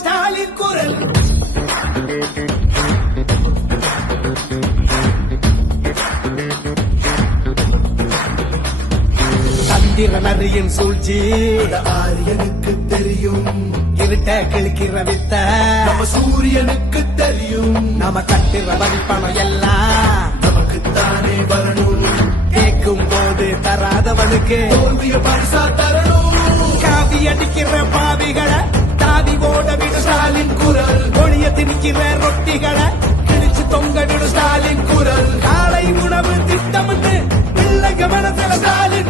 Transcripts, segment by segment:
ஸ்டாலின் குரல் சந்திரனறியின் சூழ்ச்சி. ஆரியனுக்கு தெரியும். இருட்ட கிழக்கிற வித்த. நம்ம சூரியனுக்கு தெரியும். நம்ம கட்டுற வரிப்பணம் எல்லாம். நமக்குத்தானே வரணும். கேட்கும் போது தராதவனுக்கு. பரிசா கத்திகளை கிழிச்சு தொங்கடிடும் ஸ்டாலின் குரல். காலை உணவு திட்டம்னு பிள்ளைங்க மனசுல ஸ்டாலின்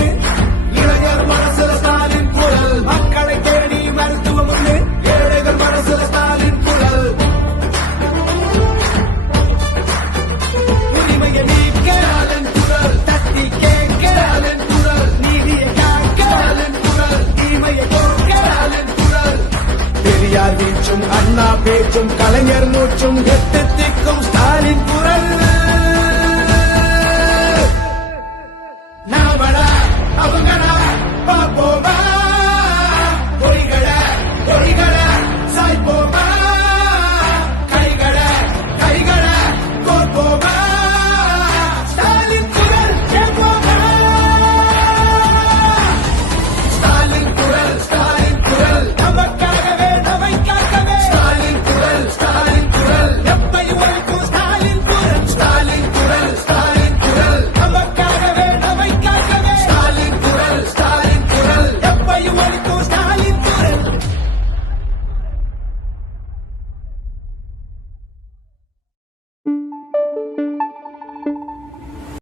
എംജിആർ വീഴ്ചും അണ്ണാ പേച്ചും കലഞ്ഞർ മൂച്ചും എത്തെത്തിക്കും സ്റ്റാലിൻ കുരൽ